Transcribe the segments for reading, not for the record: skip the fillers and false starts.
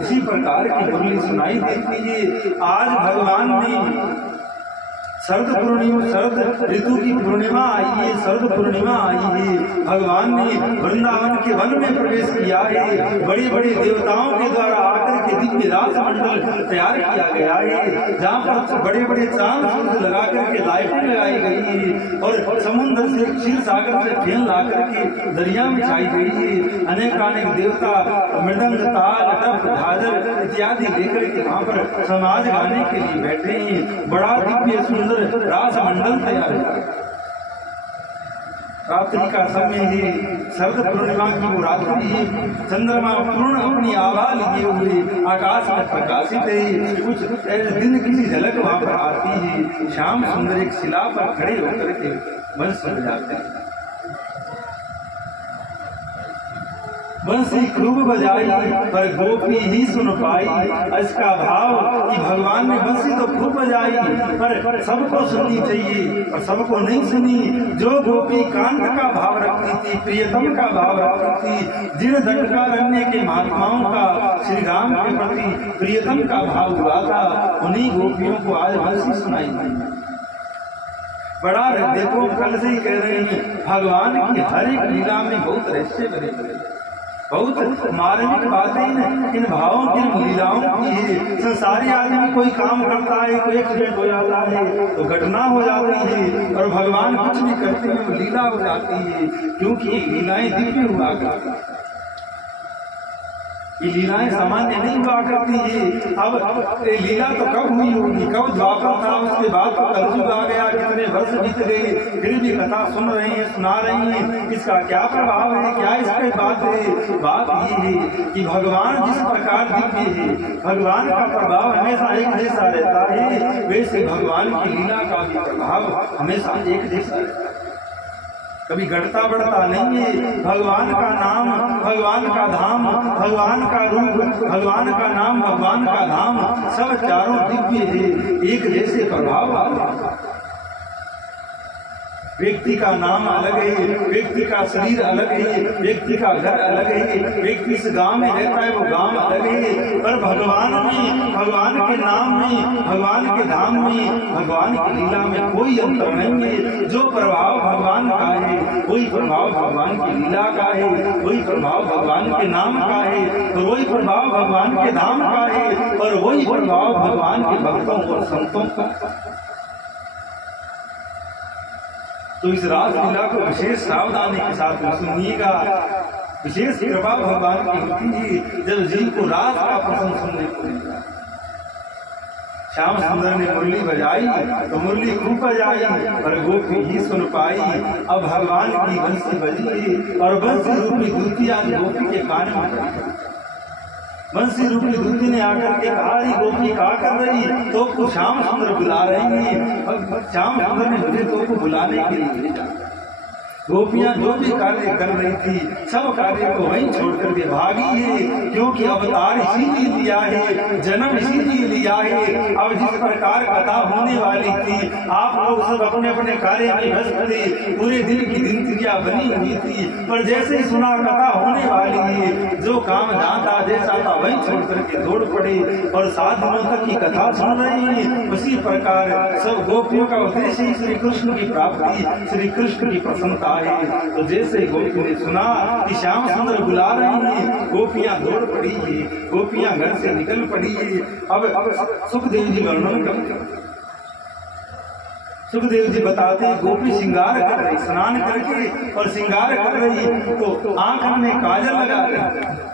इसी प्रकार की मुरली सुनाई देती है। आज भगवान ने शरद ऋतु की पूर्णिमा आई है, शरद पूर्णिमा आई है। भगवान ने वृंदावन के वन में प्रवेश किया है। बड़े बड़े देवताओं के द्वारा आकर के दिव्य रास मंडल तैयार किया गया है, जहाँ पर बड़े बड़े चांद सूरज लगा करके लाइटें लगाई गई है और समुद्र से क्षीर सागर से फेन ला करके दरिया में छाई गई है। अनेकानेक देवता मृदंग, ताल, टप, झांझर इत्यादि लेकर के वहाँ पर समाज गाने के लिए बैठे हैं। बड़ा दिव्य सुंदर रास मंडल तैयार है। रात्रि का समय है, शरद पूर्णिमा की वो रात्रि है। चंद्रमा पूर्ण अपनी आभा लिए हुए आकाश में प्रकाशित है। कुछ दिन की झलक वहां पर आती है। श्याम सुंदर एक शिला पर खड़े होकर के बंसी बजाते हैं। बंसी खूब बजाई पर गोपी ही सुन पाई। इसका भाव कि भगवान ने बंसी तो खूब बजाई पर सबको सुननी चाहिए और सबको नहीं सुनी। जो गोपी कांत का भाव रखती थी, प्रियतम का भाव रखती थी, जिन दंडका रंगने के महात्माओं का श्री राम के प्रति प्रियतम का भाव हुआ था, उन्हीं गोपियों को आज बंसी सुनाई दी। बड़ा देखो, कल से ही कह रहे हैं, भगवान की हर एक लीला में बहुत रहस्य बने, बहुत मार्मिक बातें इन भावों की लीलाओं की है। संसारी आदमी कोई काम करता है, कोई एक्सीडेंट हो जाता है तो घटना हो जाती है, और भगवान कुछ भी करते हैं वो लीला हो जाती है, क्योंकि लीलाएं दिव्य हुआ करती है। ये लीलाएं सामान्य नहीं हुआ करती है। अब लीला तो कब हुई होगी, कब द्वापर था, उसके बाद तो कलयुग आ गया, कितने वर्ष बीत गए, फिर भी कथा सुन रहे हैं, सुना रहे हैं। इसका क्या प्रभाव है, क्या इसके बात है? बात ये है कि भगवान जिस प्रकार दिव्य है, भगवान का प्रभाव हमेशा एक जैसा रहता है, वैसे भगवान की लीला का भी प्रभाव हमेशा एक जैसा रहता है, कभी घटता बढ़ता नहीं है। भगवान का नाम, भगवान का धाम, भगवान का रूप, भगवान का नाम, भगवान का धाम, सब चारों दिव्य है, एक जैसे प्रभाव वाले। व्यक्ति का नाम अलग है, व्यक्ति का शरीर अलग है, व्यक्ति का घर अलग है, व्यक्ति इस गांव में रहता है वो गांव अलग है, पर भगवान में, भगवान के नाम में, भगवान के धाम में, भगवान की लीला में कोई अंतर नहीं है। जो प्रभाव भगवान का है वही प्रभाव भगवान की लीला का है, वही प्रभाव भगवान के नाम का है, और वही प्रभाव भगवान के धाम का है, और वही प्रभाव भगवान के भक्तों और संतों का। तो इस रास लीला को विशेष सावधानी के साथ सुनिएगा। विशेष कृपा भगवान की होती है जब जीव को रास का प्रसंग सुनने को मिलता है। श्याम सुंदर ने मुरली बजाई तो मुरली खूब बजाई पर गोपी ही सुन पाई। अब भगवान की बंसी बजी और बंसी रूपी दूती आज गोपी के कान में पड़ी। बंसी रूपी दूती ने आकर के कहा, गोपी क्या कर रही, तो को श्याम सुंदर बुला रही है। अब श्याम सुंदर ने मुझे तो को बुलाने के लिए भेजा। गोपियां जो भी कार्य कर रही थी सब कार्य को वहीं छोड़ करके भागी है, क्योंकि अवतार इसीलिए लिया है, जन्म इसीलिए लिया है। अब जिस प्रकार कथा होने वाली थी, आप लोग सब अपने अपने कार्य में व्यस्त थे, पूरे दिन की दिनचर्या बनी हुई थी, पर जैसे ही सुना कथा होने वाली है, जो काम जहाँ था जैसा था वहीं छोड़ करके दौड़ पड़े और 7 दिनों तक की कथा सुन रहे हैं। उसी प्रकार सब गोपियों का उद्देश्य ही श्री कृष्ण की प्राप्ति, श्री कृष्ण की प्रसन्नता है। तो जैसे गोपी ने सुना कि श्याम सुंदर बुला रही है, गोपियां दौड़ पड़ी है, गोपियां घर से निकल पड़ी है। अब सुखदेव जी वर्णन करते, सुखदेव जी बताते गोपी श्रृंगार कर रही, स्नान करके और श्रृंगार कर रही तो आंख में काजल लगा रही।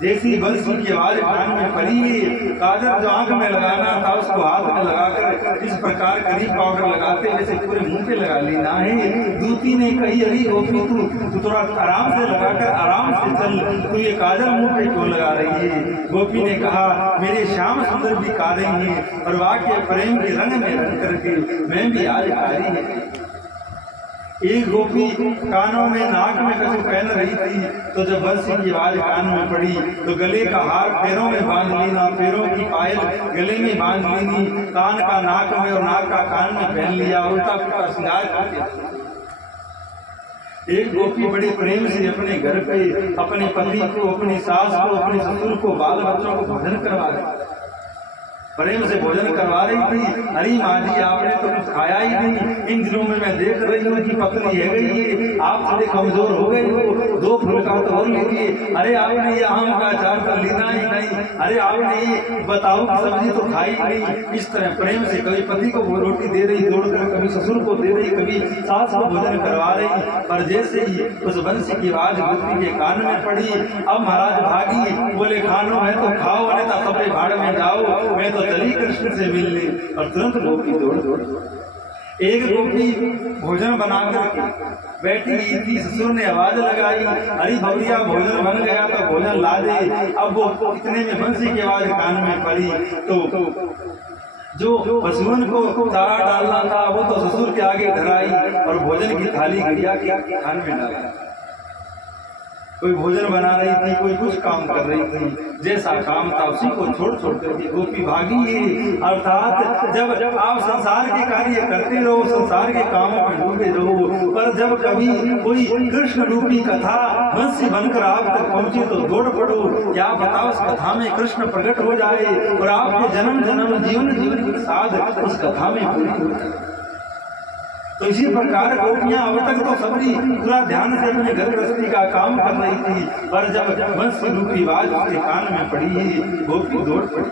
जैसी बंसी की आवाज कान में पड़ी, काजल जो आंख में लगाना था उसको हाथ में लगाकर इस प्रकार करी पाउडर लगाते वैसे पूरे मुंह पे लगा लेना है। दूती ने कही, अरे गोपी तू थोड़ा आराम से लगाकर आराम से चल, तू ये काजल मुंह पे क्यों लगा रही है? गोपी ने कहा, मेरे श्याम सुंदर भी का रही है और वाक्य प्रेम के रंग में रंग करके मैं भी आज आ रही है। एक गोपी कानों में नाक में कछु पहन रही थी, तो जब बंसी की आवाज कान में पड़ी तो गले का हार पैरों में बांध लेना, पैरों की पायल गले में बांध लेनी, कान का नाक में और नाक का कान में पहन लिया, उल्टा पुल्टा श्रृंगार करके। एक गोपी बड़े प्रेम से अपने घर पे अपने पति को, अपनी सास को, अपने ससुर को, बाल बच्चों को भोजन करवा रही, प्रेम से भोजन करवा रही थी। अरे माँ जी आपने तो कुछ खाया ही नहीं, इन दिनों में मैं देख रही हूँ कि पत्नी है गई है, आप थोड़े कमजोर हो गए हो, 2 फुल्का तो और लीजिए। अरे आपने ये आम का अचार तो लेना ही नहीं, अरे आपने ये बताओ की सब्जी तो खाई नहीं। इस तरह प्रेम से कभी पति को रोटी दे रही दौड़कर, कभी ससुर को दे रही, कभी सास को भोजन करवा रही। पर जैसे ही उस बंसी की आवाज गोपी के कान में पड़ी, अब महाराज भागी, बोले खानो है तो खाओ, अन्यथा सबरे भाड़ में जाओ, मैं तो चली कृष्ण से मिलने। और तुरंत गोपी दौड़ एक गोपी भोजन बनाकर बैठी थी, ससुर ने आवाज लगाई, अरे भौरिया भोजन बन गया तो भोजन ला दे। अब वो इतने में बंसी की आवाज कान में पड़ी, तो जो पशुओं को चारा डालना था वो तो ससुर के आगे धराई और भोजन की थाली गिरिया के कान में डाला। कोई भोजन बना रही थी, कोई कुछ काम कर रही थी, जैसा काम था उसी को छोड़ करके गोपी भागी। अर्थात जब आप संसार के कार्य करते रहो, संसार के कामों में डूबे रहो, पर जब कभी कोई कृष्ण रूपी कथा बंसी बनकर आप तक पहुंचे तो दौड़ पड़ो। क्या बताओ उस कथा में कृष्ण प्रकट हो जाए और आपके जन्म जन्म जीवन के साथ उस कथा में पूरी हो जाए। तो इसी प्रकार गोपियां अब तक तो सबरी पूरा ध्यान से अपने घर गृहस्थी का काम कर रही थी, पर जब बंसी रूपी आवाज उसके कान में पड़ी, गोपी दौड़ पड़ी।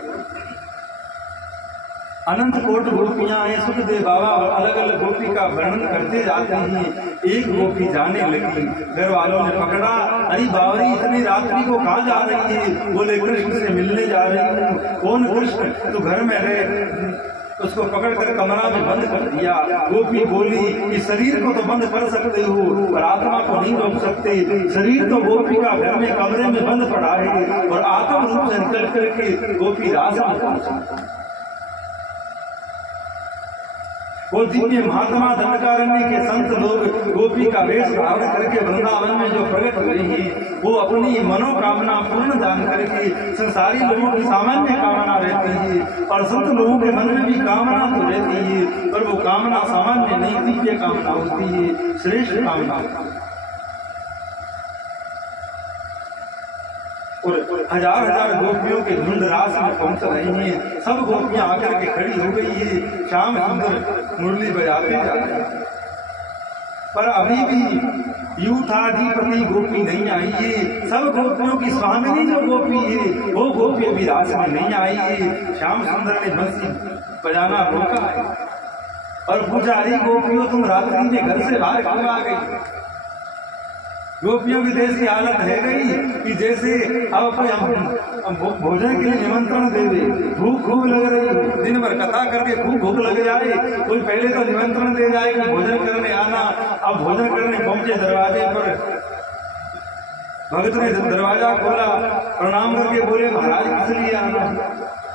अनंत कोट गोपियां हैं, सुखदेव बाबा अलग अलग गोपी का वर्णन करते जाते हैं। एक गोपी जाने लगी, घर वालों ने पकड़ा, अरे बावरी इतनी रात्रि को कहाँ जा रही है? बोले कृष्ण से मिलने जा रही हूँ। कौन कृष्ण? तो घर में रहे। उसको पकड़कर कमरा में बंद कर दिया। गोपी बोली कि शरीर को तो बंद कर सकते हो पर आत्मा को नहीं रोक सकते। शरीर तो गोपी का घर में कमरे में बंद पड़ा है और आत्म रूप से निकल करके गोपी राज में पहुंचा। वो दिव्य महात्मा दंडकारण्य के संत लोग गोपी का वेश धारण करके वृंदावन में जो प्रकट हुए हैं, वो अपनी मनोकामना पूर्ण जान करके संसारी लोगों की सामान्य कामना रहती है और संत लोगों के मन में भी कामना तो रहती है, पर वो कामना सामान्य नहीं, दिव्य कामना होती है, श्रेष्ठ कामना। और हजार हजार गोपियों के झुंड रास में पहुंच रही हैं। सब गोपियां आकर के खड़ी हो गई है। श्याम सुंदर मुरली बजाते जा रहे हैं, पर अभी भी यूथाधिपति गोपी नहीं आई है। सब गोपियों की स्वामिनी जो गोपी है वो गोपी अभी रास में नहीं आई है। श्याम सुंदर ने बंसी बजाना रोका है और पुजारी गोपियों तुम रात्रि में घर से बाहर क्यों आ गई? गोपियों की देश की हालत है गई कि जैसे अब कोई हम भोजन के लिए निमंत्रण दे दे, भूख खूब लग रही है, दिन भर कथा करके खूब भूख लग जाए, कोई पहले तो निमंत्रण दे जाए कि भोजन करने आना। अब भोजन करने पहुंचे दरवाजे पर, भगत ने दरवाजा खोला, प्रणाम करके बोले महाराज किस लिए आना?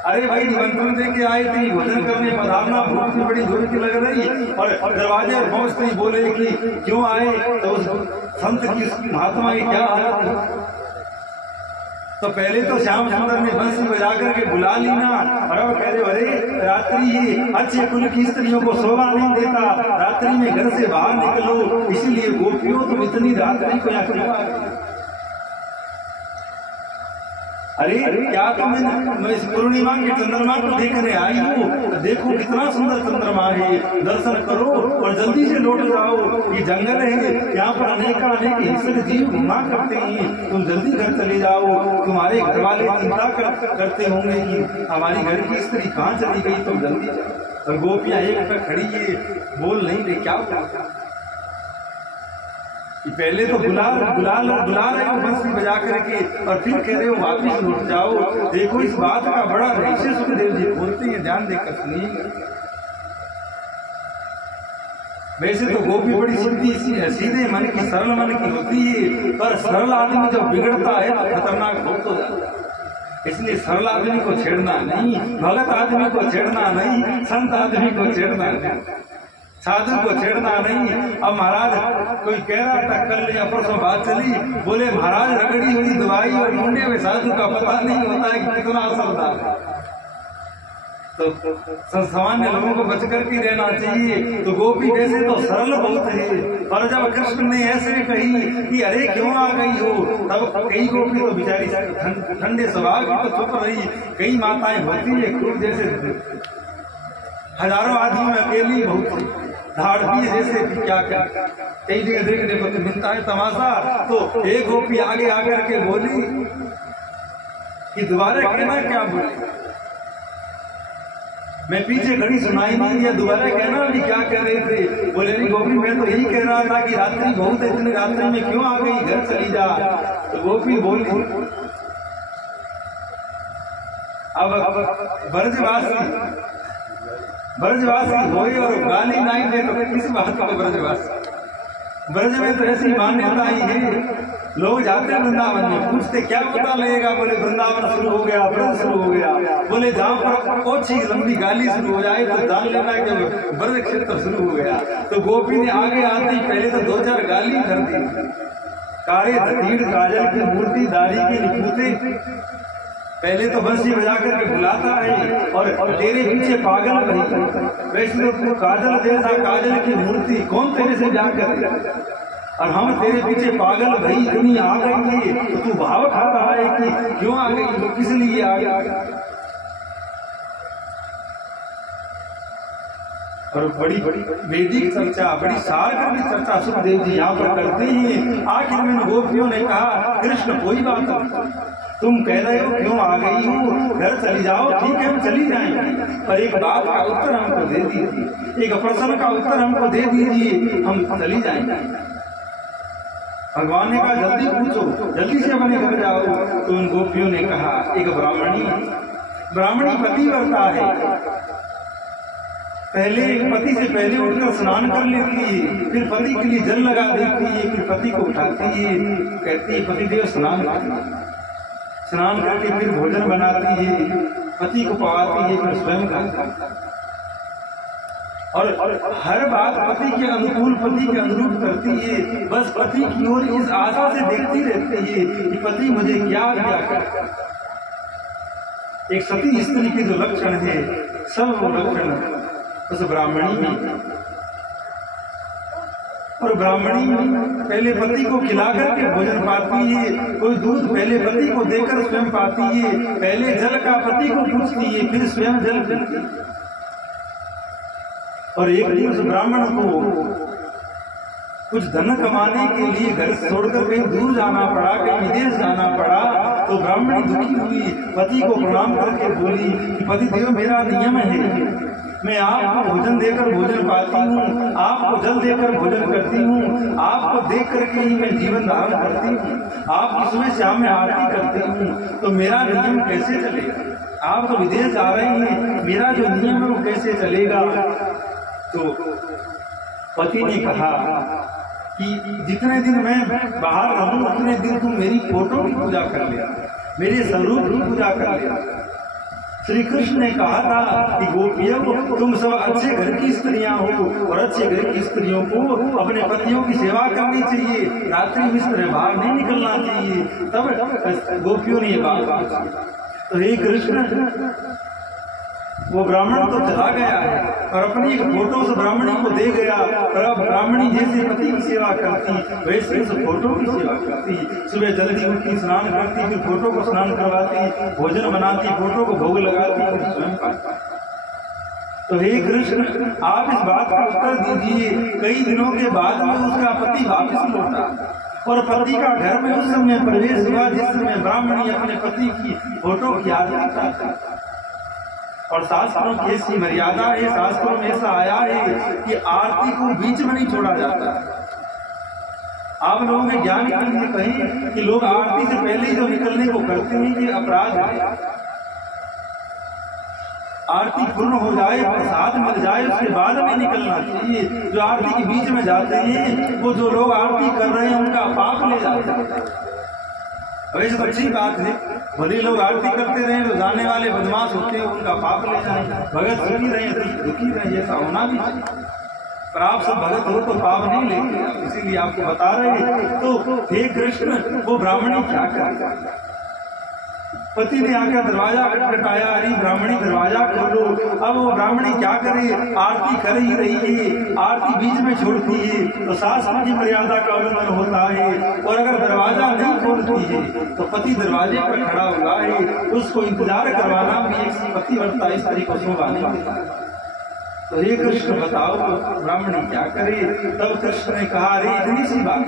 अरे भाई निमंत्रण दे के आए थे, भोजन करने पधारना, भूख भी बड़ी जोर की लग रही और दरवाजे पहुंचते ही बोले कि क्यों आए? तो उस संत की महात्मा की क्या हालत है? तो पहले तो श्याम सुंदर ने बंसी बजा करके बुला ली ना, और अब कह रहे अरे रात्रि ही अच्छे कुल की स्त्रियों को शोभा नहीं देता, रात्रि में घर से बाहर निकलो, इसीलिए गोपियों तुम इतनी रात्रि को यहाँ क्यों आ गई? अरे क्या तुम मैं इस पूर्णिमा के चंद्रमा को देखने आई हूँ, देखो कितना सुंदर चंद्रमा है, दर्शन करो और जल्दी से लौट जाओ। ये जंगल है, यहाँ पर अनेक हिंसक जीव घुमा करते हैं, तुम जल्दी घर चले जाओ। तुम्हारे घर वाले चिंता करते होंगे कि हमारी घर की स्त्री कहाँ चली गई, तुम जल्दी जाओ। और गोपियां एक पर खड़ी है, बोल नहीं रही, क्या पहले तो बुला रहे हो बंसी बजा करके और फिर कह रहे हो वापिस लौट जाओ। देखो इस बात का बड़ा रहस्य सुखदेव जी बोलते हैं, ध्यान देकर सुनिए। वैसे तो गोपी बड़ी सीधे मन की, सरल मन की होती है, पर सरल आदमी जब बिगड़ता है तो खतरनाक बहुत हो जाता है। इसलिए सरल आदमी को छेड़ना नहीं, भगत आदमी को छेड़ना नहीं, संत आदमी को छेड़ना नहीं, साधु को छेड़ना नहीं। अब महाराज कोई कह रहा था कल या परसों बात चली, बोले महाराज रगड़ी हुई दवाई और मुंडे में साधु का पता नहीं होता है कि कितना असरदार है। तो सामान्य लोगों को बच कर के रहना चाहिए। तो गोपी वैसे तो सरल बहुत है, पर जब कृष्ण ने ऐसे कही कि अरे क्यों आ गई हो, तब कई गोपी तो बेचारी ठंडे स्वभाव की तो चुप रही। कई माताएं होती है खूब जैसे हजारों आदमी में अकेली बहुत धाड़ती है, जैसे कि क्या क्या कई जगह देखने को तो मिलता है तमाशा। तो एक गोपी आगे आकर के बोली कि दोबारा कहना क्या बोले, मैं पीछे खड़ी सुनाई नहीं दिया, दोबारा कहना भी क्या कह रहे थे। बोले नहीं गोपी मैं तो यही कह रहा था कि रात्रि बहुत है, इतनी रात्रि में क्यों आ गई, घर चली जा। तो गोपी बोली अब ब्रजवासी होए और गाली नहीं दे तो किस बात को ब्रजवासी। ब्रज में तो ऐसी मान्यता ही है, लोग जाते हैं वृंदावन में, पूछते क्या पता लगेगा, बोले वृंदावन शुरू हो गया, ब्रज शुरू हो गया। बोले जहाँ पर ओछी लंबी गाली शुरू हो जाए तो जान लेना कि ब्रज क्षेत्र शुरू हो गया। तो गोपी ने आगे आती पहले तो 2-4 गाली कर दी, कारे धतीड़ काजल की मूर्ति दाढ़ी की निपूते, पहले तो बंसी बजा करके बुलाता है और तेरे पीछे पागल भाई, वैसे तो काजल जैसा काजल की मूर्ति कौन तेरे से जाकर, और हम तेरे पीछे पागल भाई इतनी आ गई है तो तू भाव खा रहा है कि क्यों आ गई, तो किस लिए आ गई। और बड़ी वैदिक चर्चा, बड़ी सार की चर्चा सुखदेव जी यहाँ पर करते हैं। आखिर में गोपियों ने कहा कृष्ण कोई बात नहीं, तुम कह रहे हो क्यों आ गई हो, घर चली जाओ, ठीक है हम चली जाएंगे, पर एक बात का उत्तर हमको दे दीजिए, एक प्रश्न का उत्तर हमको दे दीजिए, हम चली जाएंगे। भगवान ने कहा जल्दी पूछो, जल्दी से अपने घर जाओ। तो उन गोपियों ने कहा एक ब्राह्मणी पतिव्रता है, पहले पति से पहले उठकर स्नान कर लेती है, फिर पति के लिए जल लगा देती है, फिर पति को उठाती है, कहती है पति देव स्नान करके फिर भोजन बनाती है, पति को पवाती है, फिर स्वयं खाती है। और हर बात पति के अनुकूल, पति के अनुरूप करती है, बस पति की ओर इस आशा से देखती रहती है कि पति मुझे क्या करे। एक सती स्त्री के जो लक्षण है, सब वो लक्षण उस ब्राह्मणी में। और ब्राह्मणी पहले पति को खिलाकर के भोजन पाती है, कोई दूध पहले पति को देकर स्वयं पाती है, पहले जल का पति को पूछती है, फिर स्वयं जल पीती है। और एक दिन उस ब्राह्मण को कुछ धन कमाने के लिए घर छोड़कर कहीं दूर जाना पड़ा, कहीं विदेश जाना पड़ा। तो ब्राह्मणी दुखी हुई, पति को प्रणाम करके बोली कि पति देव मेरा नियम है, मैं आपको भोजन देकर भोजन पाती हूँ, आपको जल देकर भोजन करती हूँ, आपको देख करके ही मैं जीवन धारण करती हूँ, आपकी सुबह शाम में आरती करती हूँ, तो मेरा नियम कैसे चलेगा? आप तो विदेश जा रहे हैं, मेरा जो नियम है वो कैसे चलेगा? तो पति ने कहा कि जितने दिन मैं बाहर रहूं उतने दिन तुम मेरी फोटो की पूजा कर ले, मेरे स्वरूप की पूजा कर ले। श्री कृष्ण ने कहा था कि गोपियों तुम सब अच्छे घर की स्त्रियां हो, और अच्छे घर की स्त्रियों को अपने पतियों की सेवा करनी चाहिए, रात्रि में से बाहर नहीं निकलना चाहिए। तब गोपियों ने ये बात, तो हे कृष्ण वो ब्राह्मण तो चला गया है और अपनी एक फोटो उस ब्राह्मणी को दे गया, और अब ब्राह्मणी जैसे पति की सेवा करती वैसे उस फोटो की सेवा करती, सुबह जल्दी उठती, स्नान करती, फिर फोटो को स्नान करवाती, भोजन बनाती, फोटो को भोग लगाती, फिर स्वयं पाती। तो हे कृष्ण आप इस बात का उत्तर दीजिए। कई दिनों के बाद में उसका पति वापस लौटा, और पति का घर में उस समय प्रवेश हुआ जिस समय ब्राह्मणी अपने पति की फोटो की आरती करती। और शास्त्रों की ऐसी मर्यादा है, शास्त्रों में ऐसा आया है कि आरती को बीच में नहीं छोड़ा जाता। आप लोगों के ज्ञान के लिए कहें कि लोग आरती से पहले ही जो निकलने को करते हैं कि अपराध है। आरती पूर्ण हो जाए, प्रसाद मिल जाए, उसके बाद में निकलना चाहिए। जो आरती के बीच में जाते हैं वो जो लोग आरती कर रहे हैं उनका पाप ले जाते हैं। वैसे तो अच्छी बात है, भले लोग आरती करते रहे तो जाने वाले बदमाश होते हैं उनका पाप ले जाए, भगत सुखी रहे दुखी रहे, ऐसा होना भी चाहिए। पर आप सब भगत हो तो पाप नहीं लेते, इसीलिए आपको बता रहे हैं। तो हे कृष्ण वो ब्राह्मणी क्या कर, पति ने आकर दरवाजा खटखटाया, अरे ब्राह्मणी दरवाजा खोलो। अब वो ब्राह्मणी क्या करे, आरती कर ही रही है, आरती बीच में छोड़ती है तो सास की मर्यादा का उल्लंघन होता है। और अगर दरवाजा नहीं खोलती है तो पति दरवाजे पर खड़ा हुआ है, उसको इंतजार करवाना भी एक पतिव्रता स्त्री को शोभा नहीं देता। तो हे कृष्ण बताओ ब्राह्मणी क्या करे। तब कृष्ण ने कहा, अरे इतनी सी बात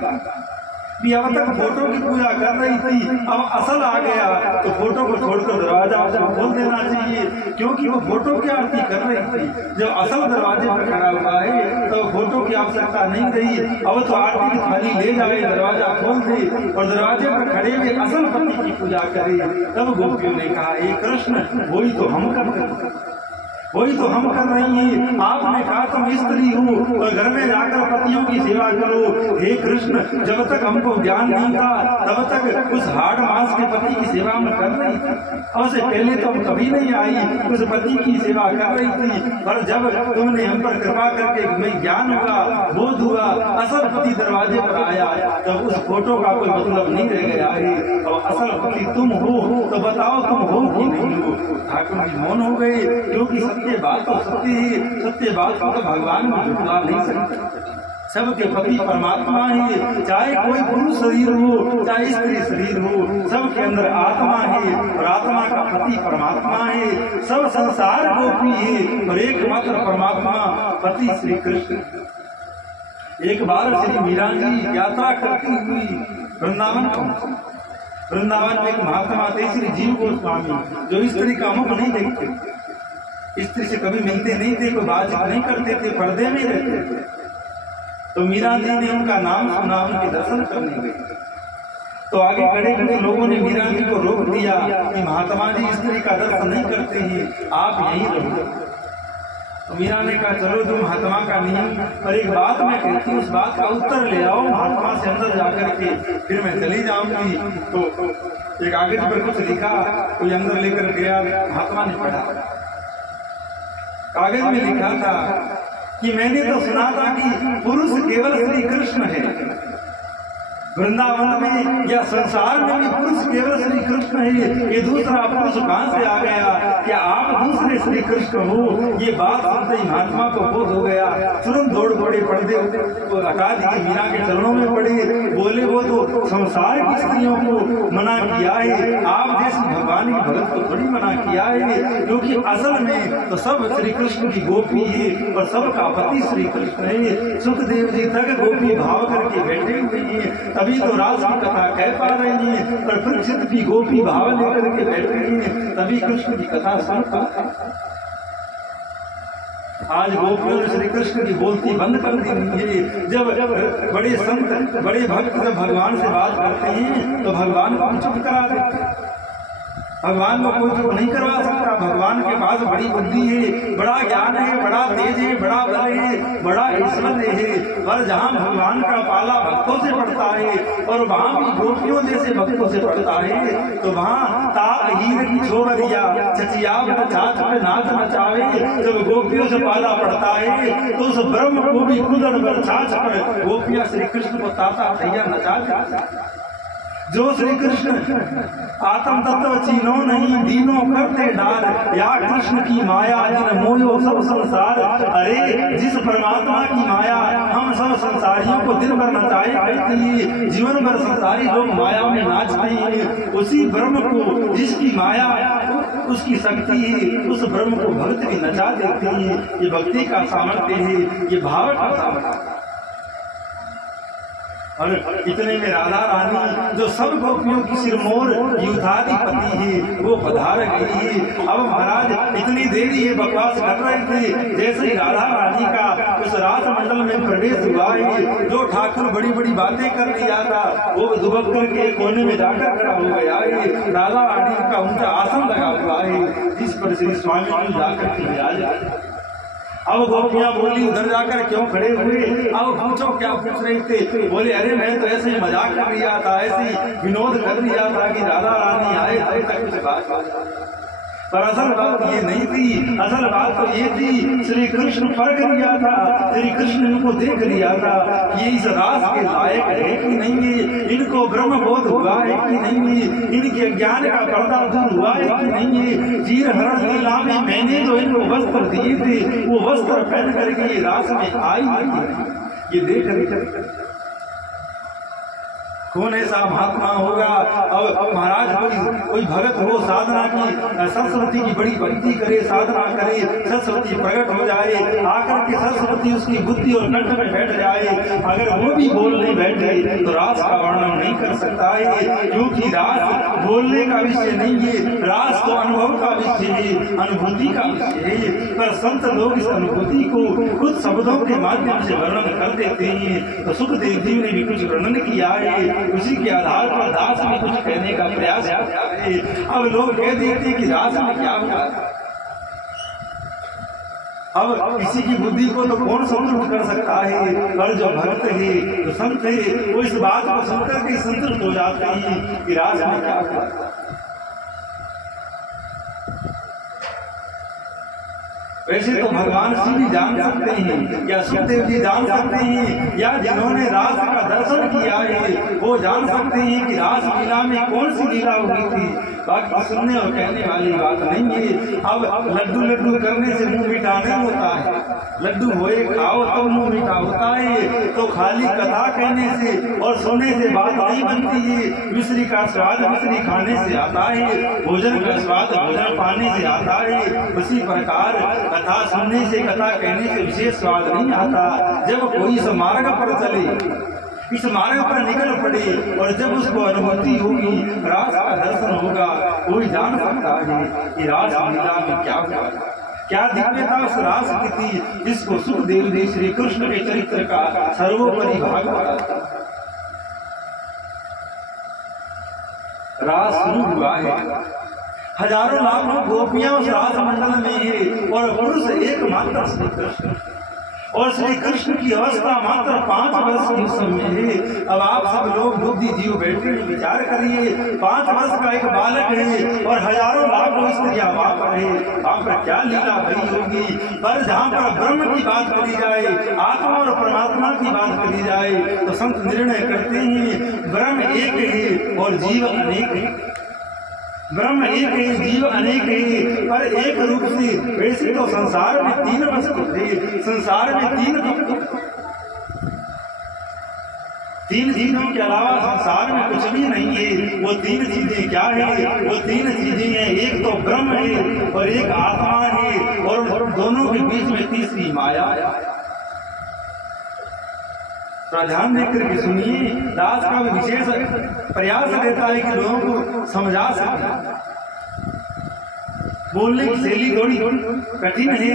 भी, अब तक फोटो की पूजा कर रही थी, अब असल आ गया तो फोटो को छोड़कर दरवाजा खोल देना चाहिए, क्योंकि वो फोटो की आरती कर रही थी। जब असल दरवाजे पर खड़ा हुआ है तो फोटो की आवश्यकता नहीं रही। अब तो आरती की थाली ले जाए, दरवाजा खोल दे और दरवाजे पर खड़े हुए असल पति की पूजा करे। तब गोपियों ने कहा, हे कृष्ण वही तो हम कर रही हैं। आपने कहा तुम स्त्री हो और घर में जाकर पतियों की सेवा करो। हे कृष्ण, जब तक हमको ज्ञान नहीं था तब तक उस हाड़ मास के पति की सेवा में कर रही थी, और से पहले तो हम कभी नहीं आई, उस पति की सेवा कर रही थी। पर जब तुमने हम पर कृपा करके हमें ज्ञान हुआ, बोध हुआ, असल पति दरवाजे पर आया, तब उस फोटो का कोई मतलब नहीं रह गया है। और असल पति तुम हो तो बताओ तुम हो कि नहीं हो। ठाकुर जी मौन हो गए, क्योंकि सत्य बात तो सत्य ही, सत्य बात को तो भगवान को झुठला नहीं सकते। सबके पति परमात्मा ही, चाहे कोई पुरुष शरीर हो चाहे स्त्री शरीर हो, सबके अंदर आत्मा है और आत्मा का पति परमात्मा है। सब संसार गोपी है और एकमात्र परमात्मा पति श्री कृष्ण। एक बार श्री मीरा जी यात्रा करती हुई वृंदावन पहुंची। वृंदावन में एक महात्मा थे श्री जीव गोस्वामी, जो स्त्री का मुख नहीं देखते, स्त्री से कभी मिलते नहीं थे, कोई बातचीत नहीं करते थे, पर्दे में रहते थे। तो मीरा जी ने उनका नाम सुना, उनके दर्शन करने गए। तो आगे खड़े खड़े लोगों ने मीरा जी को रोक दिया कि महात्मा जी स्त्री का दर्शन नहीं करते हैं, आप यहीं रहो। तो मीरा ने कहा, चलो जो महात्मा का नियम, पर एक बात मैं कहती हूँ, उस बात का उत्तर ले आओ महात्मा से अंदर जाकर के, फिर मैं चली जाऊंगी। तो एक कागज पर कुछ लिखा, कोई अंदर लेकर गया, महात्मा ने पढ़ा। कागज में लिखा था कि मैंने तो सुना था कि पुरुष केवल श्री कृष्ण है, वृंदावन में या संसार में भी पुरुष केवल श्री कृष्ण है, ये दूसरा पुरुष कहां से आ गया, क्या आप दूसरे श्री कृष्ण हो। ये बात सुनते ही महात्मा को बोध हो गया, तुरंत दौड़ पड़े, पर्दे को हटा दिए, मीरा के चरणों में पड़े, बोले वो तो संसार की स्त्रियों को मना किया है, आप जैसी भगवान की भगत को थोड़ी मना किया है, क्योंकि असल में तो सब श्री कृष्ण की गोपी है और सबका पति श्री कृष्ण है। सुखदेव जी तक गोपी भाव करके बैठे हुए हैं, तभी तो रास की कथा कह पा रही है, पर परीक्षित भी गोपी भाव लेकर के बैठे हैं, तभी कृष्ण की कथा सुन पाते। आज गोपियों ने श्री कृष्ण की बोलती बंद कर दी है। जब बड़े संत बड़े भक्त जब भगवान से बात करते हैं तो भगवान को चुप करा देते हैं। भगवान को कोई चुप नहीं करवा सकता। भगवान के पास बड़ी बुद्धि है, बड़ा ज्ञान है, बड़ा तेज है, बड़ा बल है, बड़ा ऐश्वर्य है। पर जहाँ भगवान का पाला भक्तों से पड़ता है और वहाँ भी गोपियों जैसे भक्तों से पड़ता है, तो वहाँ ताक हीर की छोवरिया चचिया छाछ पे नाच नचावे। जब गोपियों से पाला पड़ता है तो उस ब्रह्म को भी कुदड़ पर छाछ पर गोपियां श्री कृष्ण को ताता भैया नचा। जो श्री कृष्ण आत्म तत्व चीनो नहीं दीनों करते डार, या कृष्ण की माया जिन मोयो सब संसार। अरे जिस परमात्मा की माया हम सब संसारियों को दिन भर नचाए करती है, जीवन भर संसारी लोग माया में नाचते हैं, उसी ब्रह्म को जिसकी माया उसकी शक्ति है, उस ब्रह्म को भक्त भी नचा देती है। ये भक्ति का सामर्थ्य है, ये भाव का सामर्थ्य। और इतने में राधा रानी जो सब गोपियों की सिरमौर युद्धाधिपति है वो पधार गई है। अब महाराज इतनी देरी ये बकवास कर रहे थे, जैसे ही राधा रानी का उस राज मंडल में प्रवेश हुआ है, जो ठाकुर बड़ी बड़ी बातें कर लिया था वो दुबक करके कोने में जाकर खड़ा हो गया है। राधा रानी का उनका आसन लगा हुआ है जिस पर श्री स्वामी जी जाकर के विराज। अब गोपियां बोली, उधर जाकर क्यों खड़े हुए, अब पूछो क्या पूछ रहे थे। बोले, अरे मैं तो ऐसे ही मजाक कर रिया था, ऐसे ही विनोद कर रिया था कि राधा रानी आए तब तक कुछ बात। पर असल बात ये नहीं थी। असल बात तो ये थी, श्री कृष्ण परख लिया था, श्री कृष्ण इनको देख लिया था, ये इस रास के लायक है कि नहीं है, इनको ब्रह्म बोध हुआ है कि नहीं है, इनके ज्ञान का पर्दा दूर हुआ है कि नहीं है। चीर हरण लीला में मैंने जो इनको वस्त्र दिए थे, वो वस्त्र पहन करके ये रास में आई ये देख कौन ऐसा महात्मा होगा। अब महाराज कोई भगत हो, साधना की, सरस्वती की बड़ी भक्ति करे, साधना करे, सरस्वती प्रकट हो जाए, आकर के सरस्वती उसकी बुद्धि और कंठ में बैठ जाए, अगर वो भी बोलने बैठे तो रास का वर्णन नहीं कर सकता है, क्योंकि रास बोलने का विषय नहीं है, रास तो अनुभव का विषय है, अनुभूति का विषय है। पर संत लोग इस अनुभूति को खुद शब्दों के माध्यम से वर्णन कर देते हैं। तो सुखदेव जी ने भी कुछ वर्णन किया है, उसी के आधार पर दास में कुछ कहने का प्रयास है। अब लोग कह देते हैं कि रास में क्या हुआ। अब किसी की बुद्धि को तो कौन संतुष्ट कर सकता है, पर जो भक्त है, जो संत है, वो इस बात को सुनकर के संतुष्ट हो जाते हैं कि रास में क्या हुआ। वैसे तो भगवान श्री भी जान सकते हैं, या सुखदेव जी जान सकते हैं, या जिन्होंने रास का दर्शन किया है वो जान सकते हैं कि रास लीला में कौन सी लीला हुई थी। बाकी सुनने और कहने वाली बात नहीं है। अब लड्डू लड्डू करने से मुंह मीठा नहीं होता है, लड्डू होए खाओ तो मुंह मीठा होता है। तो खाली कथा कहने से और सुनने से बात नहीं बनती है। मिश्री का स्वाद मिश्री खाने से आता है, भोजन का स्वाद भोजन पाने से आता है। उसी प्रकार कथा सुनने से, कथा कहने से विशेष स्वाद नहीं आता। जब कोई इस मार्ग पर चले, इस मार्ग पर निकल पड़े, और जब उसको अनुभूति होगी, रास का दर्शन होगा, कोई जान सकता है कि रास लीला में क्या हुआ, क्या दिव्यता उस रास की थी, जिसको सुखदेव जी श्री कृष्ण के चरित्र का सर्वोपरि भाग बताता। रास शुरू हुआ है, हजारों लाखों गोपियां उस रास मंडल में है, और पुरुष एकमात्र श्री कृष्ण, और श्री कृष्ण की अवस्था मात्र 5 वर्ष की उस समय है। अब आप सब लोग बुद्धि जीव बैठे विचार करिए, 5 वर्ष का एक बालक है और हजारों लाखों स्त्रियां वहां पर है, वहां पर क्या लीला भई होगी। पर जहाँ पर ब्रह्म की बात करी जाए, आत्मा और परमात्मा की बात करी जाए, तो संत निर्णय करते हैं ब्रह्म एक है और जीव अनेक है। ब्रह्म एक है, जीव अनेक है, पर एक रूप से। वैसे तो संसार में 3 वस्तु थे, संसार में 3 चीजों के अलावा संसार में कुछ भी नहीं है। वो 3 चीजें क्या है? वो 3 चीजें हैं, एक तो ब्रह्म है और एक आत्मा है, और दोनों के बीच में तीसरी माया है। ध्यान देकर के सुनिए, दास का विशेष प्रयास रहता है कि लोगों को समझा सके। बोलने की शैली थोड़ी कठिन है,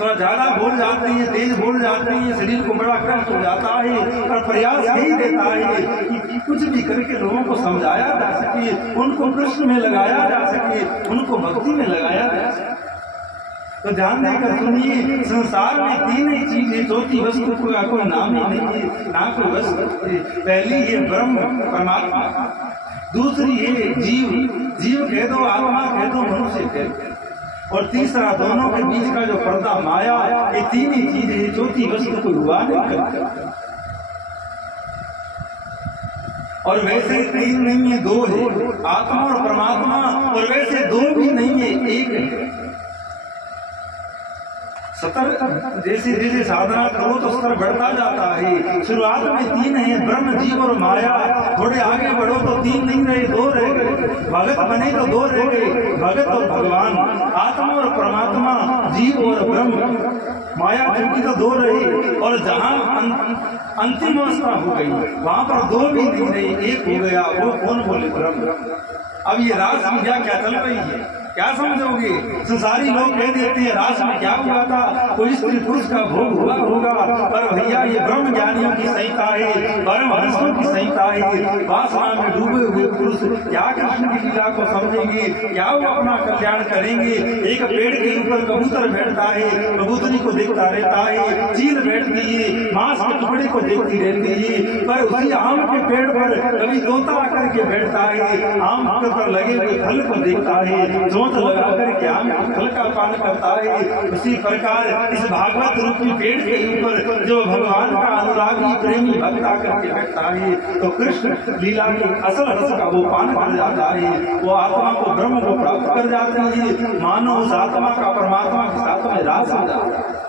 थोड़ा ज्यादा बोल जाते हैं, तेज बोल जाते हैं, शरीर को बड़ा कष्ट हो जाता है, और प्रयास यही रहता है कि कुछ भी करके लोगों को समझाया जा सके, उनको कृष्ण में लगाया जा सके, उनको भक्ति में लगाया जा सके। तो ध्यान देकर सुनिए, संसार में 3 ही चीजें, चौथी वस्तु का कोई नाम ही नहीं है, ना कोई वस्तु। पहली है ब्रह्म परमात्मा, दूसरी है जीव, जीव कह दो, आत्मा कह दो, मनुष्य कह दो, और तीसरा दोनों के बीच का जो पर्दा माया। ये 3 ही चीजें है, चौथी वस्तु को हुआ नहीं करता। और वैसे 3 नहीं है, 2 है, आत्मा और परमात्मा, और वैसे 2 भी नहीं है, 1 है। स्तर जैसे जैसे साधना करो तो स्तर बढ़ता जाता है। शुरुआत में 3 है, ब्रह्म जीव और माया। थोड़े आगे बढ़ो तो 3 नहीं रहे, 2 रह गए। भगत बने तो 2 रह गए, भगत और भगवान, आत्मा और परमात्मा, जीव और ब्रह्म। माया चूंकि तो 2 रहे, और जहाँ अंतिम अवस्था हो गई वहां पर 2 भी नहीं रहे, 1 हो गया। वो कौन बोले? ब्रह्म। अब ये रास की क्या चल रही है, क्या समझोगे? संसारी लोग कह देते हैं रास में क्या हुआ था, कोई स्त्री पुरुष का भोग हुआ होगा, पर भैया ये ब्रह्म ज्ञानियों की संहिता है, परमहंसों की संहिता है। वासना में डूबे हुए पुरुष क्या कृष्ण की लीला को समझेंगे, क्या वो अपना कल्याण करेंगे? एक पेड़ के ऊपर कबूतर बैठता है, कबूतरी को देखता रहता है, चील बैठती है, मांस के टुकड़े को देखती रहती है, पर उसी आम के पेड़ पर कभी तोता आकर के बैठता है, आम पर लगे हुए फल को देखता है, चोंच लगाकर क्या में फल का पान करता है, उसी प्रकार इस भागवत रूपी पेड़ के ऊपर जो भगवान का अनुरागी प्रेमी भक्त आकर के बैठता है, तो कृष्ण लीला के असल रस का वो पान कर जाता है, वो आत्मा को ब्रह्म को प्राप्त कर जाती है, मानो उस आत्मा का परमात्मा के साथ में रास हो जाता है।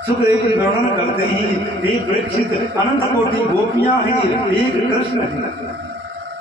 सुखदेव जी वर्णन करते ही, एक परीक्षित अनंत कोटि गोपियां हैं, एक कृष्ण है।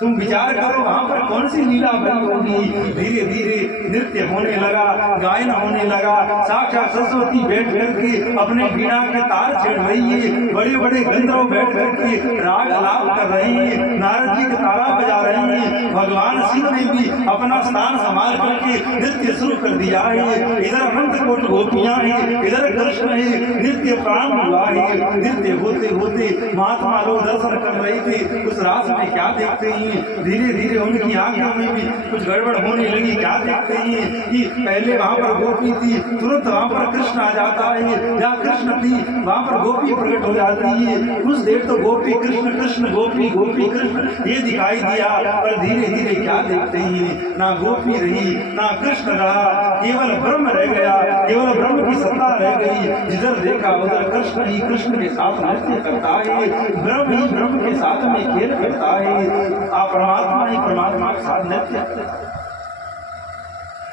तुम विचार करो वहां पर कौन सी लीला बनी होगी। धीरे धीरे नृत्य होने लगा, गायन होने लगा, साक्षात सरस्वती बैठ करके अपने वीणा के तार छेड़ रही है, बड़े बड़े गंधर्व बैठ करके राग आलाप कर रहे हैं, नारद जी का तारा बजा रहे हैं, भगवान शिव ने भी अपना स्थान संभाल करके नृत्य शुरू कर दिया है। इधर अनंत कोटि गोपियां हैं, इधर कृष्ण है, नृत्य प्रारंभ हुआ है। नृत्य होते होते महात्मा लोग दर्शन कर रहे थे, उस रास में क्या देखते हैं, धीरे धीरे उनकी आंखों में भी कुछ गड़बड़ होने लगी। क्या देखते हैं कि पहले वहां पर गोपी थी, तुरंत वहां पर कृष्ण आ जाता है, या कृष्ण थी वहां पर गोपी प्रकट हो जाती है। कुछ देर तो गोपी कृष्ण, कृष्ण गोपी, गोपी कृष्ण ये दिखाई दिया, पर धीरे धीरे क्या देखते हैं, ना गोपी रही ना कृष्ण रहा, केवल ब्रह्म रह गया, केवल ब्रह्म की सत्ता रह गई। जिधर देखा उधर कृष्ण ही कृष्ण के साथ नृत्य करता है, ब्रह्म ही ब्रह्म के साथ में खेल करता है, परमात्मा ही परमात्मा के साथ नृत्य।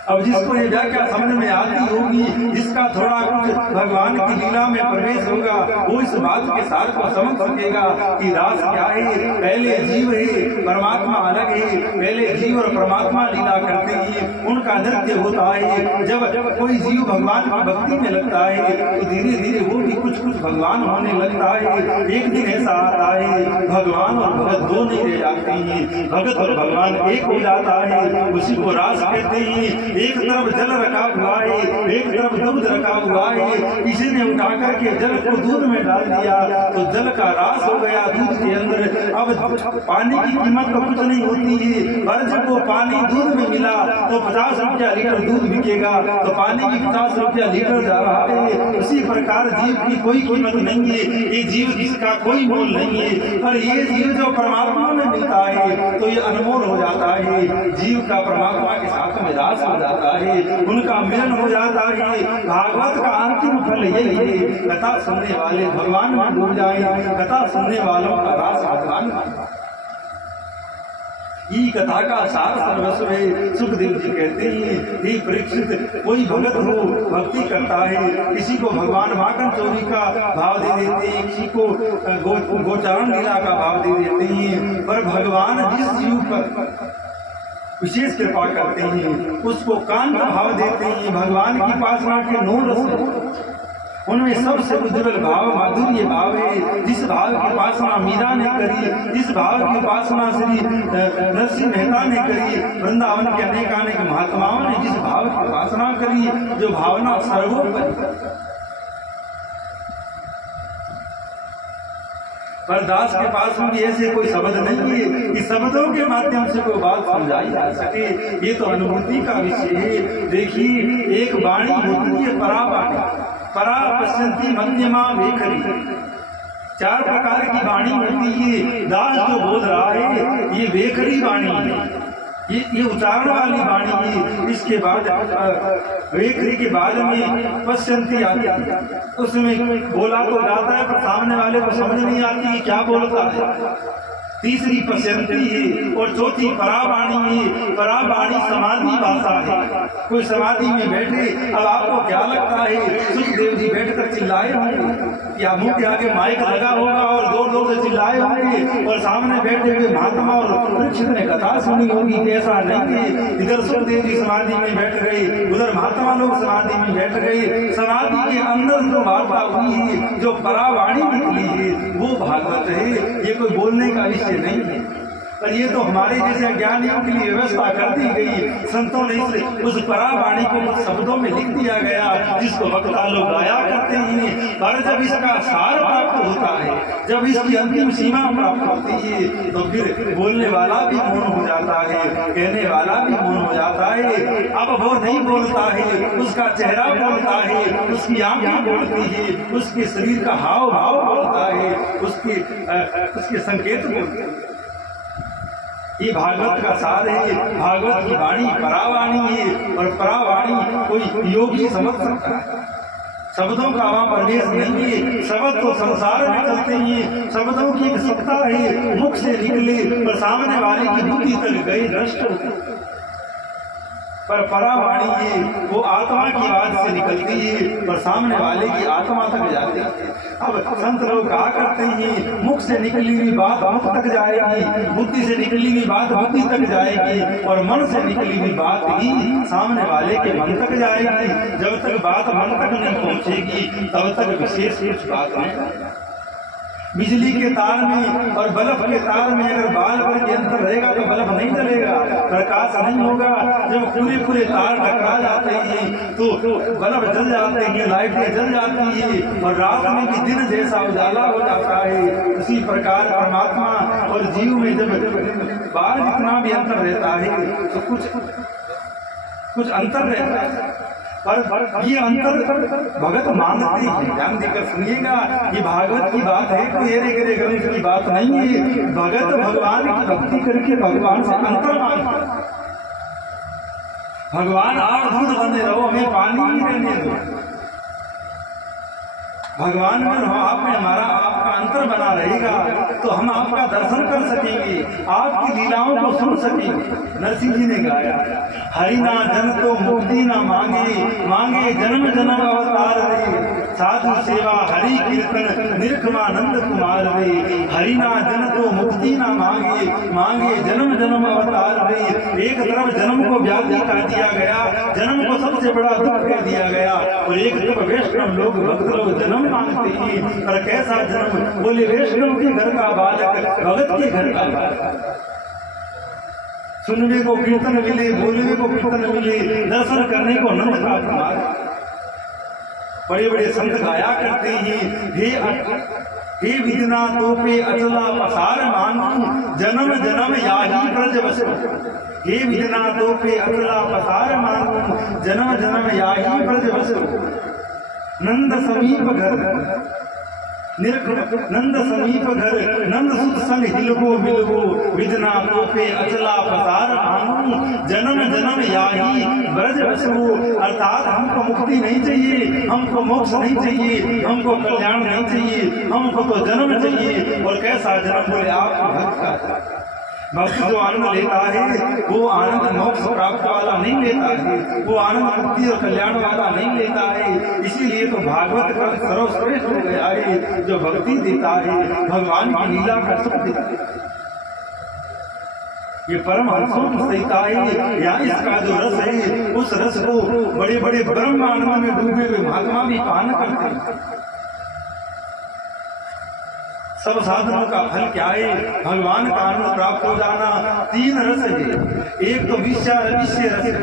अब जिसको ये व्याख्या समझ में आती होगी, जिसका थोड़ा कुछ भगवान की लीला में प्रवेश होगा, वो इस बात के साथ को समझ सकेगा कि रास क्या है। पहले जीव है, परमात्मा अलग है, पहले जीव और परमात्मा लीला करते हैं, उनका नृत्य होता है। जब कोई जीव भगवान की भक्ति में लगता है तो धीरे धीरे वो भी कुछ कुछ भगवान होने लगता है। एक दिन ऐसा आता है भगवान और भगत दो नहीं रह जाते हैं, भगत और भगवान एक हो जाता है, उसी को रास कहते हैं। एक तरफ जल रखा हुआ है, एक तरफ दूध रखा हुआ है, किसी ने उठा करके जल को दूध में डाल दिया तो जल का रास हो गया दूध के अंदर। अब पानी की कीमत तो कुछ नहीं होती है, पर जब वो पानी दूध में मिला तो 50 रुपया लीटर दूध बिकेगा, तो पानी की 50 रुपया लीटर जा रहा है। उसी प्रकार जीव की कोई कीमत नहीं है, ये जीव जिसका कोई मोल नहीं है, पर ये जीव जो परमात्मा में मिलता है तो ये अनमोल हो जाता है। जीव का परमात्मा के साथ में रास हो जाता है, उनका मिलन हो जाता है। भागवत का अंतिम फल यही है, कथा सुनने वाले भगवान में डूब जाए, कथा सुनने वालों का रास भगवान में। ये कथा का सार सर्वस्व है। सुखदेव जी कहते हैं, हे परीक्षित, कोई भगत हो भक्ति करता है, किसी को भगवान माखन चोरी का भाव दे देते हैं, किसी को गोचारण लीला का भाव दे देते हैं, पर भगवान जिस जीव पर विशेष कृपा करते हैं उसको कांत भाव देते हैं। भगवान की उपासना के 9 रस, उनमें सबसे उज्ज्वल भाव माधुर्य भाव है। जिस भाव की उपासना मीरा ने करी, जिस भाव की उपासना श्री नरसिंह मेहता ने करी, वृंदावन के अनेक महात्माओं ने जिस भाव की उपासना करी, जो भावना सर्वोपरि। पर दास के पास में भी ऐसे कोई शब्द नहीं है कि शब्दों के माध्यम से कोई बात समझाई जा सके, ये तो अनुभूति का विषय है। देखिए, एक वाणी होती है परावाणी, परा पश्यंती मध्यमा वेखरी, 4 प्रकार की वाणी होती है। दास जो बोल रहा है ये वेखरी वाणी है, ये उच्चारण वाली वाणी है। इसके बाद वेखरी के बाद में पश्यंती आती है, उसमें बोला तो जाता है पर सामने वाले को समझ नहीं आती है क्या बोलता है। तीसरी पश्यंती है और चौथी परावाणी है। परावाणी समाधि भाषा है। कोई समाधि में बैठे, अब आपको क्या लगता है सुखदेव जी बैठकर चिल्लाए होंगे या मुंह के आगे माइक लगा होगा और जोर जोर से चिल्लाए होंगे और सामने बैठे हुए महात्मा और परीक्षित ने कथा सुनी होगी? ऐसा नहीं है। इधर सुखदेव जी समाधि में बैठ गए, उधर महात्मा लोग समाधि में बैठ गए। समाधि के अंदर जो वार्ता हुई है, जो परावाणी निकली है, वो भागवत है। ये कोई बोलने का विषय नहीं है, पर ये तो हमारे जैसे ज्ञानियों के लिए व्यवस्था कर दी गई। संतों ने उस परावाणी को कुछ शब्दों में लिख दिया गया, जिसको वक्ता लोग गाया करते हैं। पर जब इसका सार प्राप्त होता है, जब इसकी अंतिम सीमा प्राप्त होती है, तो फिर बोलने वाला भी मौन हो जाता है, कहने वाला भी मौन हो जाता है। अब वो नहीं बोलता है, उसका चेहरा बोलता है, उसकी आंखें बोलती है, उसके शरीर का हाव भाव बोलता है, उसके संकेत बोलते हैं। ये भागवत का सार है। भागवत की वाणी परावाणी है और परावाणी कोई योगी समझ सकता है। शब्दों का वहां प्रवेश नहीं है। शब्द तो संसार में चलते हैं। शब्दों की एक सत्ता है, मुख से निकले और सामने वाले की बुद्धि तक गए नष्ट। पर परावाणी है वो आत्मा की आवाज से निकलती है और सामने वाले की आत्मा तक जाती है। अब संत लोग कहा करते हैं मुख से निकली हुई बात मुख तक जाएगी, बुद्धि से निकली हुई बात बुद्धि तक जाएगी और मन से निकली हुई बात ही सामने वाले के मन तक जाएगी। जब तक बात मन तक नहीं पहुंचेगी तब तक विशेष कुछ बात नहीं। बिजली के तार में और बल्ब के तार में अगर बाल भर के अंतर रहेगा तो बल्ब नहीं जलेगा, प्रकाश नहीं होगा। जब पूरे पूरे तार टकरा जाते हैं तो बल्ब जल जाते हैं, लाइटें जल जाती है और रात में भी दिन जैसा उजाला हो जाता है। उसी प्रकार परमात्मा और जीव में जब बाल जितना भी अंतर रहता है तो कुछ अंतर रहता है। पर ये अंतर भगत मानते हैं। ध्यान देकर सुनिएगा, ये भागवत की बात है, कोई एरे गिरे ग्रंथ की बात नहीं है। भगत भगवान की भक्ति करके भगवान से अंतर मानते। भगवान आप दूध बंदे रहो, हमें पानी ही रहने दो। भगवान में आप में हमारा आपका अंतर बना रहेगा तो हम आपका दर्शन कर सकेंगे, आपकी लीलाओं को सुन सकेंगे। नरसिंह जी ने गाया, हरि ना जन तो मुक्ति ना मांगे, मांगे जन्म जन्म अवतार रे। साधु सेवा हरि कीर्तन निर्खमानंद कुमार रे। हरि ना जन तो मुक्ति ना मांगे, मांगे जन्म जन्म अवतार रे। एक तरफ जन्म को व्याधि का दिया गया, जन्म को सबसे बड़ा दुख कह दिया गया और एक तरफ वैष्णव लोग भक्त लोग जन्म मांगते हैं। पर कैसा जन्म? बोले वैष्णव के घर का बालक, भगत के घर का बालक। सुनने को कीर्तन मिले, बोलने को कीर्तन मिले, दर्शन करने को नंद का कुमार। बड़े बड़े संत गाया करते हैं, हे विजना तो पे अचला पसार मानू, जन्म जन्म याही ब्रज बसो। हे विजना तो पे अचला पसार मानू, जन्म जन्म याही ब्रज बसो। नंद समीप घर नंद समीप घर, नंद सुत संग हिलगो मिलगो। विजना तो पे अचला पसार मानू, जन्म जन्म याही ब्रज बसो। अर्थात हमको मुक्ति नहीं चाहिए, हमको मोक्ष नहीं चाहिए, हमको कल्याण नहीं चाहिए, हमको तो जन्म चाहिए। और कैसा जन्म? बोले आपको भक्त का। भक्त जो आनंद लेता है वो आनंद मोक्ष प्राप्त वाला नहीं लेता है, वो आनंद मुक्ति और कल्याण वाला नहीं लेता है। इसीलिए तो भागवत का सर्वश्रेष्ठ हो गया है, जो भक्ति देता है, भगवान की लीला का सुख देता है। ये परम हंसों की सहिता है। या इसका जो रस है उस रस को बड़े बड़े ब्रह्मानंद में डूबे हुए महात्मा भी पान करते हैं। सब साधनों का फल क्या है? भगवान का आनंद प्राप्त हो जाना। तीन रस है, एक तो विषय रस है,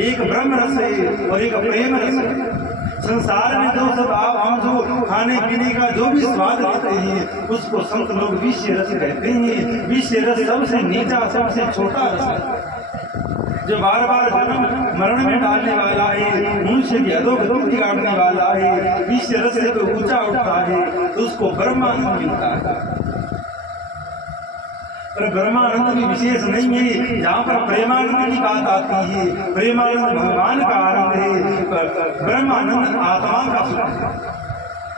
एक ब्रह्म रस है और एक प्रेम रस है। संसार में जो सब हम जो खाने पीने का जो भी स्वाद लेते हैं उसको संत लोग विषय रस कहते हैं। विषय रस सबसे नीचा, सबसे छोटा रस है, जो बार बार जन्म मरण में डालने वाला है, मनुष्य की अधोगति बिगाड़ने वाला है। विषय रस से तो ऊंचा उठता है तो उसको ब्रह्मानंद मिलता है। पर ब्रह्मानंद भी विशेष नहीं है। जहाँ पर प्रेमानंद की बात आती है, प्रेमानंद भगवान का आनंद है, ब्रह्मानंद आत्मा का सुख है।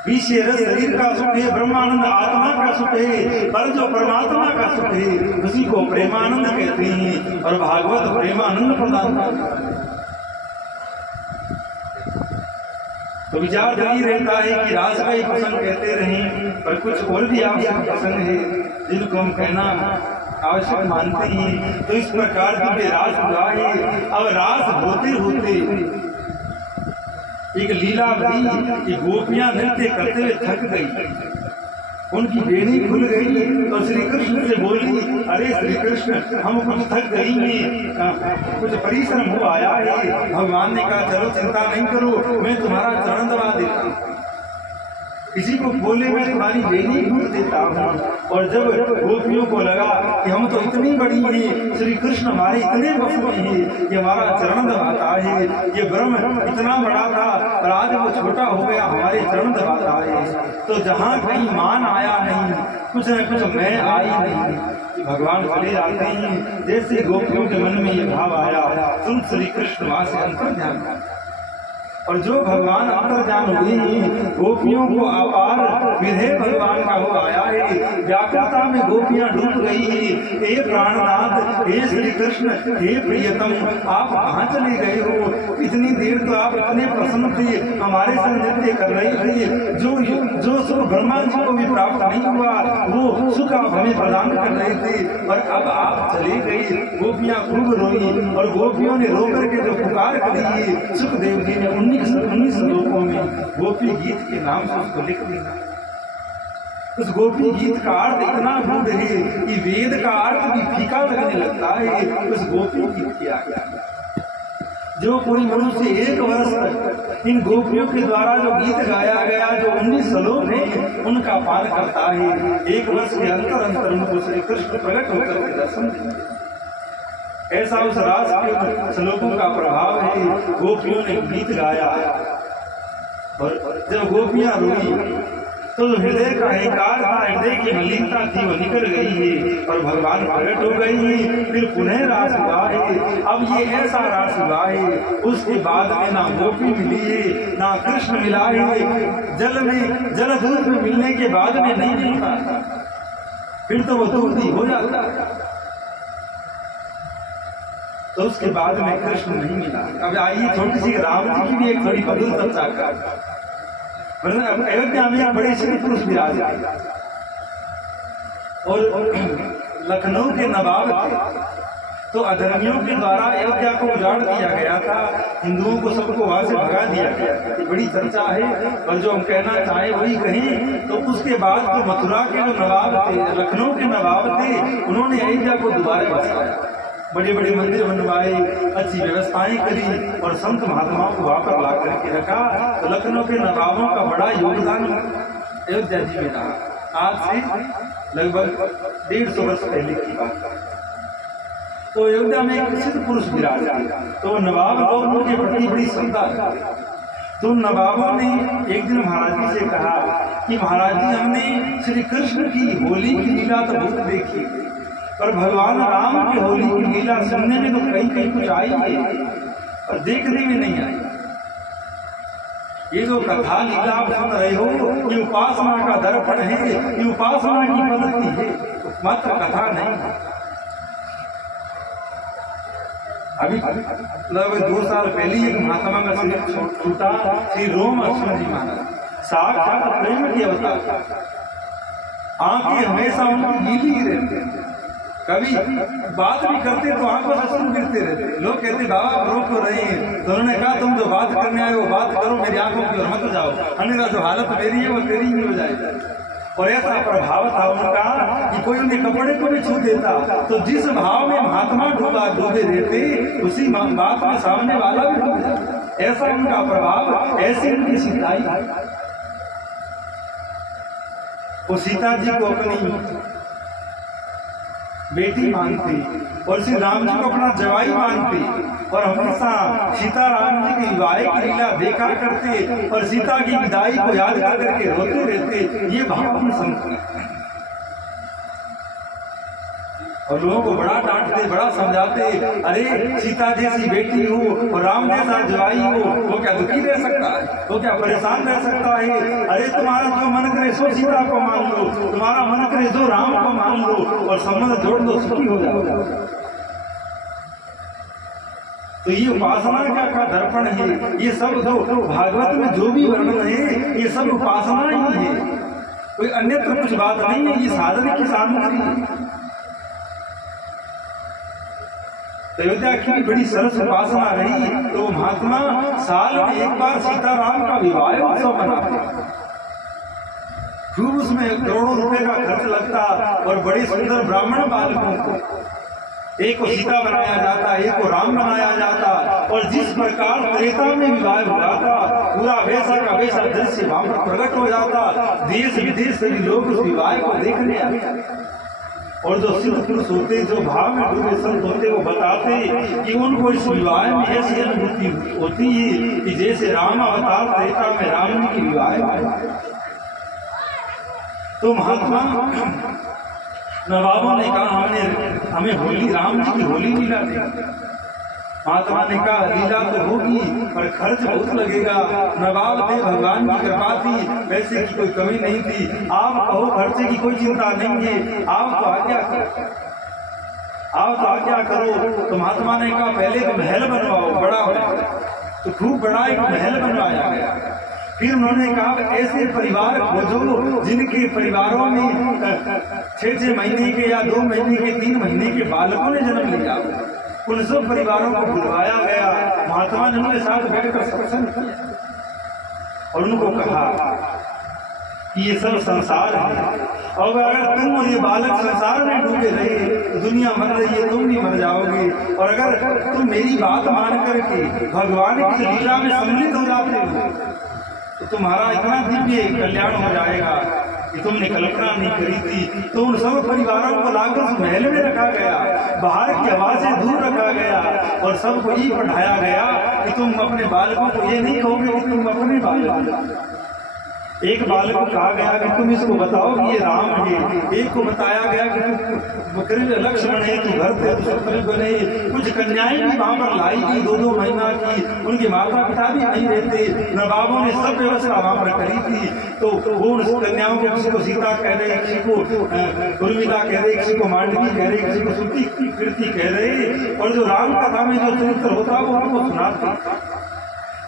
विषय रस शरीर का सुख है, ब्रह्मानंद आत्मा का सुख है। पर जो परमात्मा का सुख है उसी को प्रेमानंद कहते हैं और भागवत प्रेमानंद प्रदान करता है। तो विचार यही रहता है कि राज का ही प्रसंग कहते रहें, पर कुछ और भी आवश्यक प्रसंग है जिनको हम कहना आवश्यक मानते हैं। तो इस प्रकार की रास हुआ है। अब रास होते होते एक लीला भई कि गोपियां नृत्य करते हुए थक गई, उनकी बेड़ी खुल गई और श्री कृष्ण से बोली, अरे श्री कृष्ण हम कुछ थक गई हैं, कुछ परिश्रम हो आया है। भगवान ने कहा चलो चिंता नहीं करो, मैं तुम्हारा चरण दबा देता हूं। किसी को बोले मैं तुम्हारी बेनी दूध देता हूँ। और जब गोपियों को लगा कि हम तो इतनी बड़ी ही श्री कृष्ण हमारे इतने वफू हैं, ये हमारा चरण दबाता है, ये ब्रह्म इतना बड़ा था और आज वो छोटा हो गया हमारे चरण दबाता है, तो जहाँ कहीं मान आया नहीं, कुछ न कुछ मैं आई नहीं, भगवान चले जाते हैं। जैसे गोपियों के मन में ये भाव आया, तुम श्री कृष्ण वहां से अंतर ध्यान, और जो भगवान अंतर्जान हुए हैं, गोपियों को अपार विधेय भगवान का हो आया है। व्याकुलता में गोपियां डूब गई है। हे प्राणनाथ, हे श्री कृष्ण, हे प्रियतम, आप कहाँ चले गए हो? इतनी देर तो आप इतने प्रसन्न थे, हमारे संग नृत्य कर रहे थे, जो सुख ब्रह्मा जी को भी प्राप्त नहीं हुआ वो सुख आप हमें प्रदान कर रहे थे, और अब आप चले गए। गोपियां खूब रोई, और गोपियों ने रो करके जो पुकार करी, सुखदेव जी ने 19 श्लोकों में गोपी गीत के नाम से उसको लिख दिया। उस गोपी गीत का अर्थ इतना गूढ़ है कि वेद का अर्थ भी फीका लगने लगता है उस गोपी गीत के आगे। जो कोई मनुष्य 1 वर्ष तक इन गोपियों के द्वारा जो गीत गाया गया, जो 19 श्लोक है, उनका पान करता है, 1 वर्ष के अंतर उनको श्री कृष्ण प्रकट होकर के दर्शन देंगे। ऐसा उस रास के श्लोकों का प्रभाव है। गोपियों ने गीत गाया, और जब गोपियां रोई तो हृदय का एकार था, हृदय की मलिनता थी, वो निकल गई है और भगवान प्रकट हो गई है। फिर पुनः रास हुआ है। अब ये ऐसा रास हुआ है, उसके बाद में ना गोपी मिली है, ना कृष्ण मिला है। जल दूध में मिलने के बाद में नहीं मिलता, फिर तो वो दूध ही हो जाता है। तो उसके बाद में कृष्ण नहीं मिला। अब आइए छोटी सी राम जी की भी एक थोड़ी मधुर चर्चा कर। अयोध्या में बड़े श्री पुरुष विराज, और लखनऊ के नवाब थे, तो अधर्मियों के द्वारा अयोध्या को उजाड़ दिया गया था, हिंदुओं को सबको वहां से भगा दिया गया। ये बड़ी चर्चा है, और जो हम कहना चाहे वही कहें। तो उसके बाद जो मथुरा के जो नवाब थे, लखनऊ के नवाब थे, उन्होंने अयोध्या को दोबारा बसाया, बड़े बड़े मंदिर बनवाए, अच्छी व्यवस्थाएं करी, और संत महात्माओं को वहां पर ला करके रखा। तो लखनऊ के नवाबों का बड़ा योगदान अयोध्या जी में रहा। आज से लगभग 150 वर्ष पहले की बात। तो अयोध्या में एक सिद्ध पुरुष विराज, तो नवाब लोग उनके प्रति बड़ी श्रद्धा है। तो नवाबों ने एक दिन महाराज जी से कहा कि महाराज जी, हमने श्री कृष्ण की होली की लीला तो बहुत देखी, पर भगवान राम की होली की लीला सुनने में तो कहीं कहीं कुछ आई है, और देखने में नहीं आई। ये जो कथा लीला आप सुन रहे हो, ये उपासना का दर्पण है, ये उपासना की पद्धति है, मात्र कथा नहीं। अभी लगभग 2 साल पहले एक महात्मा का शरीर छूटा, श्री रोम अश्विन जी महाराज, साक्षात प्रेम के अवतार, आंखें हमेशा उनकी गीली ही रहती, कभी बात भी करते तो आंखों से आंसू गिरते रहते। लोग कहते बाबा रोक तो रहे हैं, तो उन्होंने कहा तुम जो बात करने आए वो बात करो, मेरी आंखों की ओर मत जाओ, अन्यथा जो हालत मेरी है वो तेरी ही हो जाएगी। और ऐसा प्रभाव था उनका कि कोई उनके कपड़े को भी छू देता, तो जिस भाव में महात्मा डूबे रहते, उसी बात में सामने वाला भी डूब जाता। ऐसा उनका प्रभाव, ऐसी उनकी सीताई। वो सीता जी को अपनी बेटी मानती, और श्री राम जी को अपना जवाई मानती, और हमेशा सीता राम जी की विवाह की लीला देखा करते, और सीता की विदाई को याद करके रोते रहते। ये भाव संत, और लोगों को बड़ा डांटते, बड़ा समझाते, अरे सीता जैसी बेटी हो और राम जैसा जवाई हो, वो क्या दुखी रह सकता है, वो क्या परेशान रह सकता है? अरे तुम्हारा जो मन करे सो सीता को मान लो, तुम्हारा मन करे जो राम को मान लो, और संबंध जोड़ दो, सुखी हो जाओ। तो ये उपासना का दर्पण है। ये सब जो भागवत में जो भी वर्णन है, ये सब उपासना ही है, कोई अन्यत्र कुछ बात नहीं है। ये साधन की सामग्री है। अयोध्या की बड़ी सरस उपासना रही। तो महात्मा साल में एक बार सीताराम का विवाह उत्सव मनाते, खूब उसमें करोड़ों रुपए का खर्च लगता, और बड़े सुंदर ब्राह्मण बालकों को एक को सीता बनाया जाता, एक को राम बनाया जाता, और जिस प्रकार त्रेता में विवाह हुआ था पूरा वैसा का वैसा दृश्य वहां पर प्रकट हो जाता। देश विदेश से भी लोग उस विवाह को देखने आते। और जो सिद्ध पुरुष होते, जो भाव में डूबे संत होते, वो बताते कि उनको इस विवाह में ऐसी अनुभूति होती है कि जैसे राम अवतार त्रेता में राम जी की विवाह। तो महात्मा नवाबों ने कहा हमें होली, राम जी की होली लीला देखी। महात्मा ने कहा लीला तो होगी पर खर्च बहुत लगेगा। नवाब थे, भगवान की कृपा थी, पैसे की कोई कमी नहीं थी। आप कहो खर्चे की कोई चिंता नहीं है, आप तो आज्ञा करो, आप तो आज्ञा करो। तो महात्मा ने कहा पहले तो महल बनवाओ, बड़ा हो। तो खूब बड़ा एक महल बनवाया गया। फिर उन्होंने कहा ऐसे परिवार खोजो जिनके परिवारों में 6-6 महीने के या 2 महीने के 3 महीने के बालकों ने जन्म लिया। उन सब परिवारों को बुलवाया गया। महात्मा ने उनके साथ बैठकर सत्संग किया और उनको कहा कि ये सब संसार है, और अगर तुम और ये बालक संसार में डूबे रहे तो दुनिया मर रही है, तुम भी मर जाओगे। और अगर तुम मेरी बात मान करके भगवान की लीला में सम्मिलित हो जाते हो तो तुम्हारा इतना दिव्य कल्याण हो जाएगा कि तुमने कल्पना नहीं करी थी। तो उन सब परिवारों को लाकर उस महल में रखा गया, बाहर की हवा से दूर रखा गया और सबको ये पढ़ाया गया कि तुम अपने बालकों को ये नहीं कहोगे कि तुम अपने बालक। एक बालक को कहा गया कि तुम इसको बताओ कि ये राम है। एक को बताया गया कि लक्ष्मण है, तू घर थे, शत्रु बने। कुछ कन्याएं भी वहां पर लाई थी 2-2 महीना की, उनके माता पिता भी नहीं रहते। नवाबों ने सब व्यवस्था वहां पर करी थी। तो वो उन कन्याओं को किसी को सीता कह रहे, किसी को उर्मिला कह रहे, किसी को मांडवी कह रहे, किसी को सुती कीर्ति कह रहे। और जो राम कथा में जो चरित्र होता वो उनको सुनाते।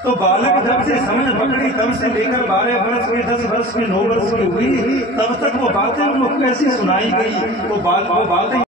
तो बालक जब से समझ पकड़ी तब से लेकर 12 वर्ष के, 10 वर्ष के, 9 वर्ष की हुई, तब तक वो बातें उनको कैसी सुनाई गई, वो बातें